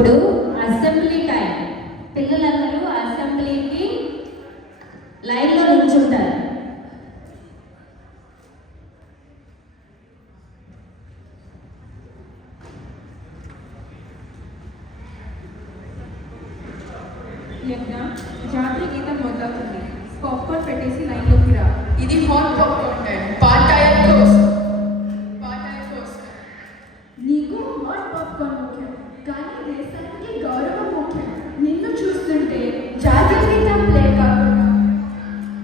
ఇప్పుడు assembly time. పిల్లలందరూ అసెంబ్లీకి లైన్లో నిల్చుంటారు. జాతీయ గీతం మొదలవుతుంది. పాప్కార్న్ పెట్టేసి లైన్లోకి రా. ఇది హాట్ పాప్కార్న్ టైం. పాటాయ కోసం నీకు హాట్ పాప్కార్న్ ముఖ్యం, కానీ దేశానికి గౌరవం ముఖ్యం. నిన్ను చూస్తుంటే జాతీయ గీతం ప్లే కాకుండా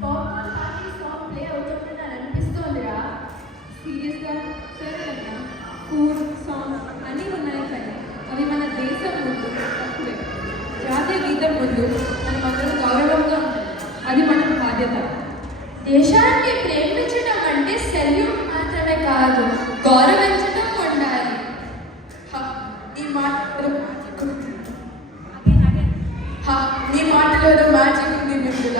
పాప్కార్న్ పార్టీ సాంగ్ ప్లే అవుతుందని అనిపిస్తోందిరా. సీరియస్గా? సరే అన్న, ఫుడ్ సాంగ్ అన్నీ ఉన్నాయి, కానీ అవి మన దేశం ముందు తక్కువే. జాతీయ గీతం ముందు మనం అందరం గౌరవంగా ఉంటాం. అది మన బాధ్యత. దేశాన్ని ప్రేమించడం అంటే సెల్యూట్ మాత్రమే కాదు, గౌరవించడం ఉండాలి. నీ మాటలో మ్యాజిక్ ఉంది మిత్రుల.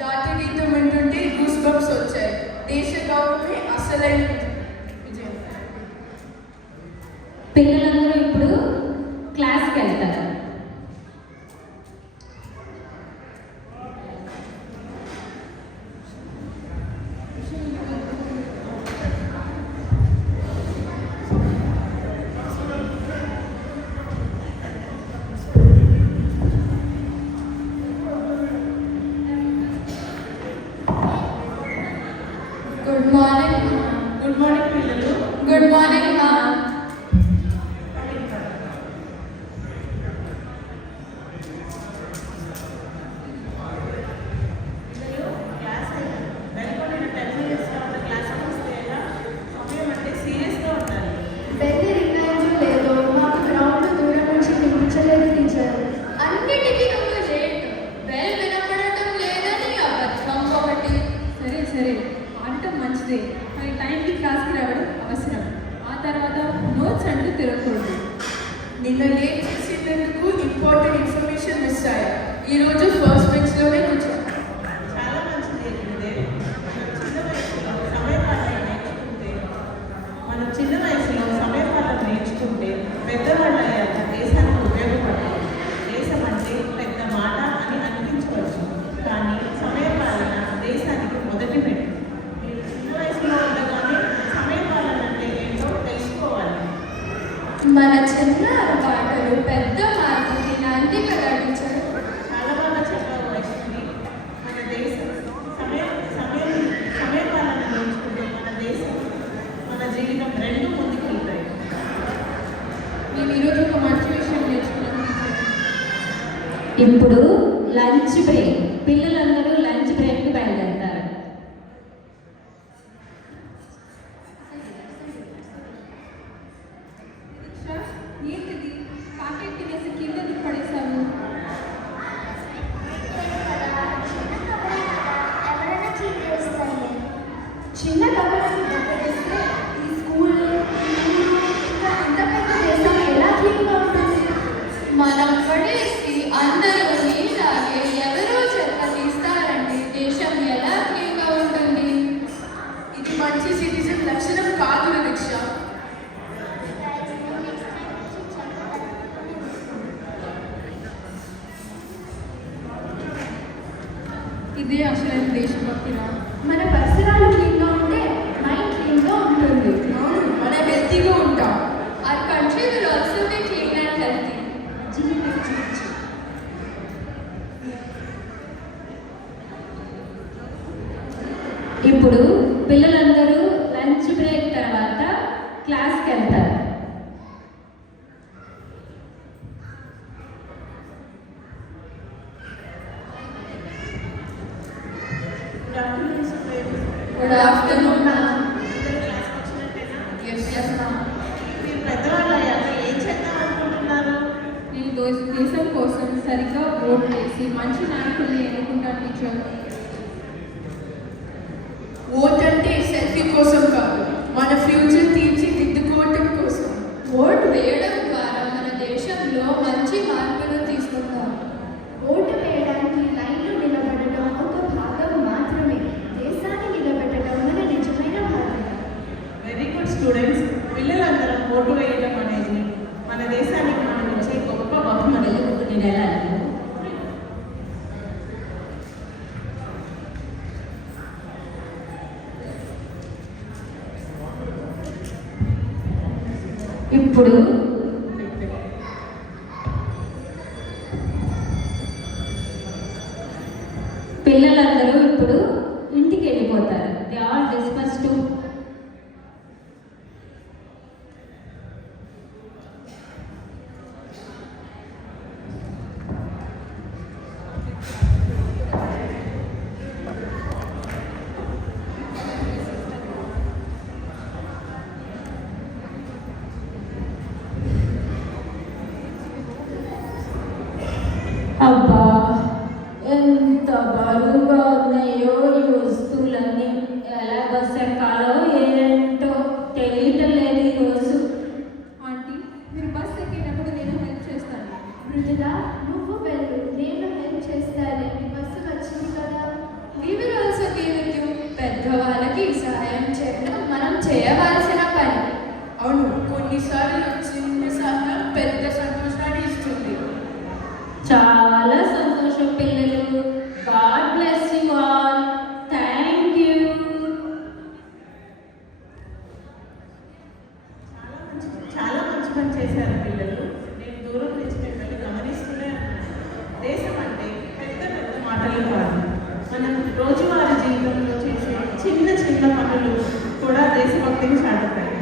జాతీయ గీతం వింటుంటే గూస్ బంప్స్ వచ్చాయి. దేశ గౌరవమే అసలైన విజయం. పిల్లలందరూ ఇప్పుడు క్లాస్కి వెళ్తారు. Good morning. గుడ్ మార్నింగ్ పిల్లలు. గుడ్ మార్నింగ్ మా. బెల్లి రిమైండ్ లేదో మాకు గ్రౌండ్ దూరం నుంచి వినిపించలేదు టీచర్. అన్నిటికీ నువ్వు లేట్. బెల్ వినపడటం లేదని అబద్ధం ఒకటి. సరే సరే, ఆడటం మంచిదే, కానీ టైంకి క్లాస్కి రావడం అవసరం. ఆ తర్వాత నోట్స్ అంటూ తిరగకూడదు. నిన్న లేట్ చేసినందుకు ఇంపార్టెంట్ ఇన్ఫర్మేషన్ మిస్ అయ్యా. ఈరోజు ఫస్ట్ బెంచ్లోనే కూర్చో. చాలా మంచిది ఇదే. మనం చిన్న వయసులో సమయపాలన నేర్చుకుంటే పెద్దవాళ్ళు అయ్యాక దేశానికి ఉపయోగపడాలి. దేశం అంటే పెద్ద మాట అని అనిపించవచ్చు, కానీ సమయపాలన దేశానికి మొదటి మెట్టు. మీరు చిన్న వయసులో ఉండగానే సమయపాలన అంటే ఏంటో తెలుసుకోవాలి. మన చిన్న అలవాటులు పెద్ద మార్పుకి నాందిక గడించడం. చాలా బాగా చెప్పావు వైష్ణవి. మన దేశం సమయపాలన నేర్చుకుంటే మన దేశం మన జీవితం రెండు ముందుకు వెళ్తాయి. మేము ఈరోజు ఒక మంచి విషయం నేర్చుకున్నాం టీచర్. ఇప్పుడు లంచ్ బ్రేక్. పిల్లలందరూ లంచ్ బ్రేక్కి బయలుదేరుతారు. ఏంటిది? ప్యాకెట్ తినేసి కిందకి పడేశాను. చిన్న కబడ్డీ దెబ్బతీస్తే ఈ స్కూల్ ఇంకా ఇంత పెద్ద దేశం ఎలా క్లీన్గా ఉంటుంది? మనం పడేసి అందరూ నీలాగే ఎవరో చెత్త తీస్తారంటే దేశం ఎలా క్లీన్గా ఉంటుంది? ఇది మంచి సిటిజన్ లక్షణం కాదు నిరీక్ష. ఇదే అసలైన దేశభక్తిరా. మన పరిసరాలు క్లీన్గా ఉంటే మైండ్ క్లీన్గా ఉంటుంది. అవును, మనం హెల్తీగా ఉంటాం. Our country will also be clean and healthy. ఇప్పుడు పిల్లలందరూ లంచ్ బ్రేక్ తర్వాత క్లాస్కి వెళ్తారు. Good afternoon, ma'am. క్లాస్కి వచ్చినట్టేనా? Yes, ma'am. మీరు పెద్దవాళ్ళు అయ్యాక ఏం చేద్దాం అనుకుంటున్నారు? నేను దేశం కోసం సరిగ్గా ఓట్ చేసి మంచి నాయకుల్ని ఎన్నుకుంటాను టీచర్. ఓట్ అంటే సెల్ఫీ కోసం కాదు, మన ఫ్యూచర్ తీర్చిదిద్దుకోవటం కోసం. ఓటు వేయడం ద్వారా మన దేశంలో మంచి మార్పులు తీసుకుంటాం. ఓటు వేయడానికి లైన్లో నిలబడడం ఒక భాగం మాత్రమే. దేశాన్ని నిలబెట్టడం మన నిజమైన బాధ్యత. Very good students. పిల్లలందరం ఓటు వేయడం అనేది మన దేశానికి మనం ఇచ్చే గొప్ప బహుమతి. మీరు వెళ్ళాలి. ఇప్పుడు పిల్లలందరూ ఇప్పుడు ఇంటికి వెళ్ళిపోతారు. దే ఆల్ డిస్పర్స్ టు అబ్బా ఎంత బరువుగా ఉన్నాయో ఈ వస్తువులన్నీ. ఎలా బస్ ఎక్కాలో ఏంటో తెలియటం లేదు ఈరోజు. ఆంటీ మీరు బస్ ఎక్కేటప్పుడు నేను హెల్ప్ చేస్తాను. మృదులా నువ్వు వెళ్ళు, నేను హెల్ప్ చేస్తాను. బస్సు వచ్చింది కదా. We will also be with you. పెద్దవాళ్ళకి సహాయం చేయడం మనం చేయవలసిన పని. అవును, కొన్నిసార్లు చిన్న సహాయం పెద్ద సంతోషాన్ని ఇస్తుంది. చాలా సంతోషం పిల్లలు. God bless you all. Thank you. చాలా మంచి పని చేశారు పిల్లలు. నేను దూరం నుంచి మిమ్మల్ని గమనిస్తూనే ఉన్నాను. దేశం అంటే పెద్ద పెద్ద మాటలు కాదు, మనం రోజువారీ జీవితంలో చేసే చిన్న చిన్న పనులు కూడా దేశభక్తిని చాటుతాయి.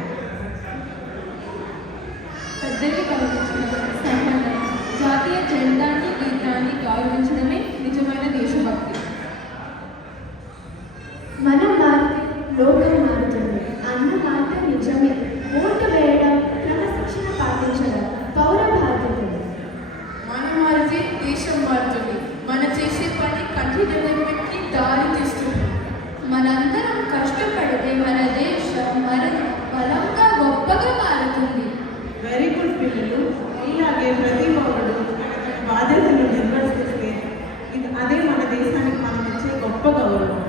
పెద్దకి కనిపించిన సంబంధం జాతీయ జెండాన్ని గీతాన్ని గౌరవించడమే నిజమైన దేశభక్తి. మనం మారితే లోకం మారుతుంది అన్న మాట నిజమే. ఓటు వేయడం, క్రమశిక్షణ పాటించడం పౌర బాధ్యతలు. మనం మారితే దేశం మారుతుంది. మనం చేసే పని కంట్రీ డెవలప్మెంట్కి దారి తీస్తుంది. మనందరం కష్టపడితే మన దేశం మరింత బలంగా గొప్పగా మారుతుంది. వెరీ గుడ్ పిల్లలు. ఇలాగే ప్రతి పౌరుడు తన బాధ్యతలు నిర్వర్తిస్తే అదే మన దేశానికి మనం ఇచ్చే గొప్ప గౌరవం.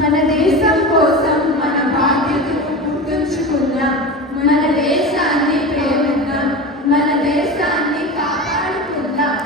మన దేశం కోసం మన బాధ్యతను గుర్తుంచుకుందాం. మన దేశాన్ని ప్రేమిద్దాం. మన దేశాన్ని కాపాడుకుందాం.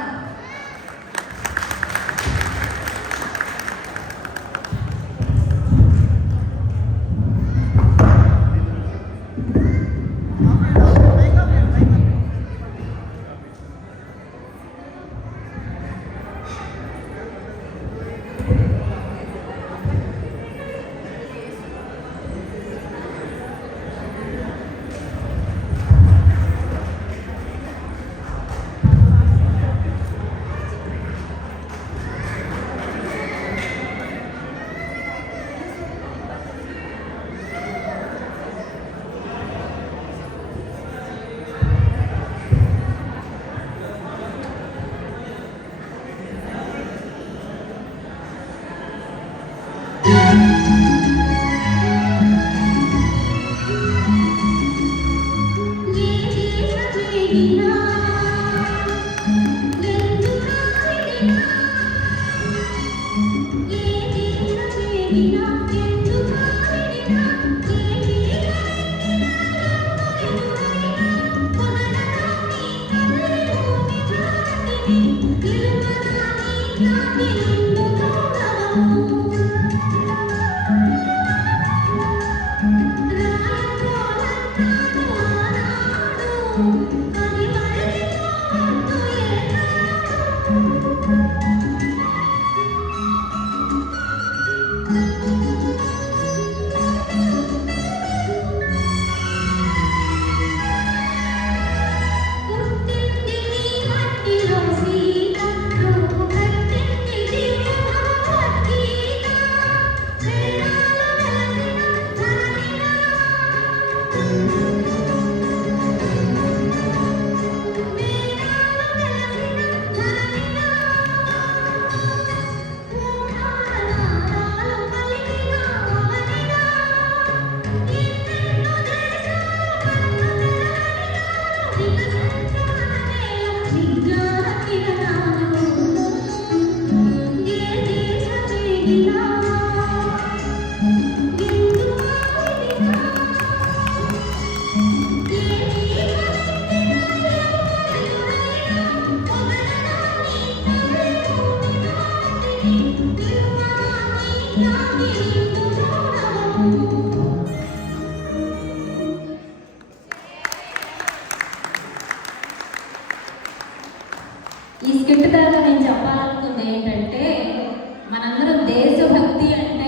Thank you. ఈ స్కిట్ ద్వారా నేను చెప్పాలనుకుంది ఏంటంటే మనందరం దేశభక్తి అంటే